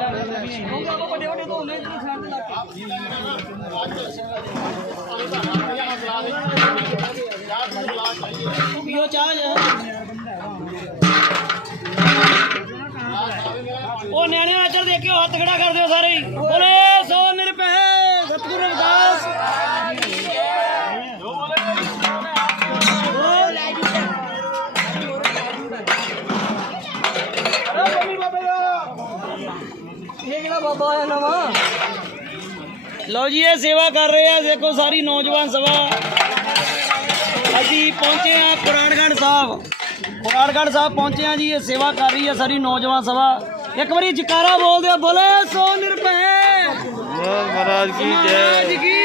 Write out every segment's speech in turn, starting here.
ਵੱਡੇ ਵੱਡੇ ਤੋਂ ਲੈ ਜਿਹੜੇ ਸਾਈਡ ਤੇ ਲਾ ਕੇ ਪੀਓ ਚਾਹ ਜਾ ਉਹ ਨਿਆਣੇ ਆਚਰ ਦੇਖਿਓ ਹੱਥ ਖੜਾ ਕਰਦੇ ਹੋ ਸਾਰੇ ਹੀ। ਬੋਲੇ ਬਾਬਾ ਆਇਆ ਨਵਾਂ। ਲਓ ਜੀ ਇਹ ਸੇਵਾ ਕਰ ਰਹੇ ਆ ਦੇਖੋ ਸਾਰੀ ਨੌਜਵਾਨ ਸਭਾ। ਅਸੀਂ ਪਹੁੰਚੇ ਆ ਪੁਰਾਣਗੜ੍ਹ ਸਾਹਿਬ। ਪੁਰਾਣਗੜ੍ਹ ਸਾਹਿਬ ਪਹੁੰਚੇ ਆ ਜੀ ਇਹ ਸੇਵਾ ਕਰ ਰਹੀ ਹੈ ਸਾਰੀ ਨੌਜਵਾਨ ਸਭਾ। ਇੱਕ ਵਾਰੀ ਜਕਾਰਾ ਬੋਲ ਦਿਓ ਬੋਲੇ ਸੋ ਨਿਰਭੈ। ਮਹਾਰਾਜ ਕੀ ਮਹਾਰਾਜ ਕੀ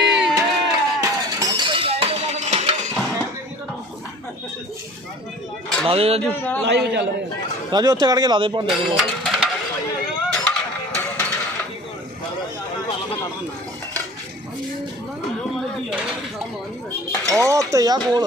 ਲਾ ਦੇ ਰਾਜੂ ਲਾਈਵ ਚੱਲ ਰਿਹਾ। ਰਾਜੂ ਉੱਥੇ ਕੱਢ ਕੇ ਲਾ ਦੇ ਭਾਂਡੇ। ਦੇ ਉਹ ਤੇ ਆ ਕੋਲ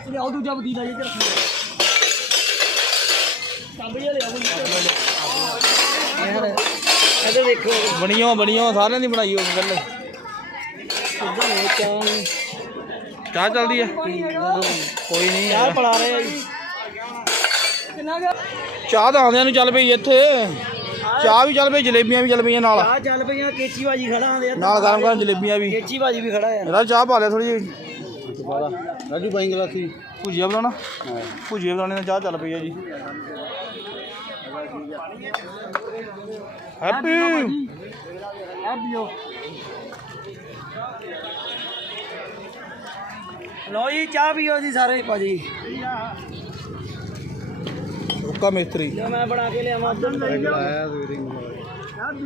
ਅਸੀਂ ਦੂਜਾ ਵਕੀਲ ਆ ਜੀ ਤੇ ਵਾਲੇ ਚਾਬੀ ਲਿਆਓ ਯਾਰ ਇਹਦੇ ਦੇਖੋ। ਬਣੀਓ ਬਣੀਓ ਸਾਰਿਆਂ ਦੀ ਬਣਾਈ ਉਹ ਗੱਲ। ਨੇ ਚਾਹ ਚਾਹ ਚੱਲਦੀ ਆ? ਕੋਈ ਨਹੀਂ ਚਾਹ ਪੜਾ ਰਹੇ ਆ ਜੀ। ਚਾਹ ਤਾਂ ਆਉਂਦਿਆਂ ਨੂੰ ਚੱਲ ਪਈ ਇੱਥੇ। ਚਾਹ ਵੀ ਚੱਲ ਪਈ ਜਲੇਬੀਆਂ ਵੀ ਚੱਲ ਪਈਆਂ ਨਾਲ। ਚਾਹ ਚੱਲ ਪਈਆਂ ਕੇਚੀ ਬਾਜੀ ਖੜਾ ਆਂਦੇ ਨਾਲ ਗਰਮ ਗਰਮ ਜਲੇਬੀਆਂ ਵੀ। ਕੇਚੀ ਬਾਜੀ ਵੀ ਖੜਾ ਯਾਰ ਰਾਜੂ ਚਾਹ ਪਾ ਲਿਆ ਥੋੜੀ ਜਿਹੀ। ਰਾਜੂ ਬਾਈ ਗਲਾਸੀ। ਭੁਜੀਆ ਬਣਾਉਣਾ? ਭੁਜੀਆ ਬਣਾਉਣੇ ਨਾਲ ਚਾਹ ਚੱਲ ਪਈ ਆ ਜੀ। ਹੈਪੀ ਲੋ ਜੀ ਚਾਹ ਪੀਓ ਜੀ ਸਾਰੇ ਭਾਜੀ। ਰੁੱਕਾ ਮਿਸਤਰੀ। ਜੋ ਮੈਂ ਬਣਾ ਕੇ ਲਿਆਵਾਂ। ਆਇਆ ਸਵੇਰੇ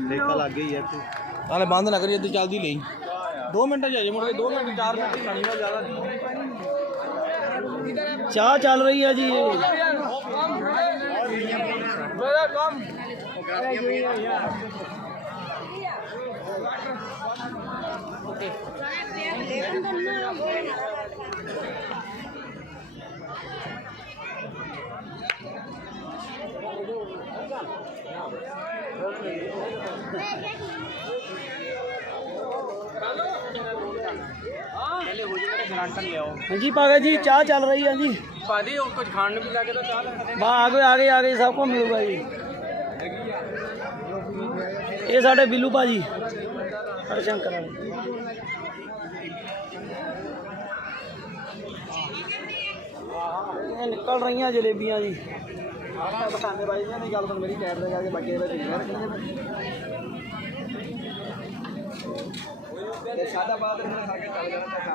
ਠੇਕਾ ਲੱਗ ਗਈ ਇੱਥੇ। ਨਾਲੇ ਬੰਦ ਨਾ ਕਰੀ ਇੱਥੇ ਚੱਲਦੀ ਲਈ 2 ਮਿੰਟ ਚ ਆ ਜੇ ਮੁੜ ਕੇ 2 ਮਿੰਟ 4 ਮਿੰਟ ਹੀ ਖਾਣੀ ਨਾ ਜ਼ਿਆਦਾ ਨਹੀਂ। ਚਾਹ ਚੱਲ ਰਹੀ ਹੈ ਜੀ। ਹਾਂਜੀ ਪਾਗਾ ਜੀ ਚਾਹ ਚੱਲ ਰਹੀ ਹੈ ਜੀ। ਭਾਜੀ ਉਹ ਕੁਝ ਖਾਣ ਨੂੰ ਵੀ ਲੱਗੇ ਤਾਂ ਚਾਹ ਲੈ ਬਾ ਆ ਗਏ ਆ ਗਏ ਆ ਗਏ ਸਭ ਕੋ ਮਿਲੂਗਾ ਜੀ। ਇਹ ਸਾਡੇ ਬਿੱਲੂ ਭਾਜੀ ਹਰਸ਼ੰਕਰ ਵਾਲੇ। ਇਹ ਨਿਕਲ ਰਹੀਆਂ ਜਲੇਬੀਆਂ ਜੀ। ਬਖਾਨੇ ਬਾਈ ਨੇ ਗੱਲ ਸੁਣ ਮੇਰੀ ਟਾਇਰ ਤੇ ਜਾ ਕੇ ਬੱਗੇ ਵਿੱਚ ਤੇ ਸਾਡਾ ਇਹਨਾਂ ਖਾ ਕੇ ਚੱਲ ਜਾਣਾ ਤਾਂ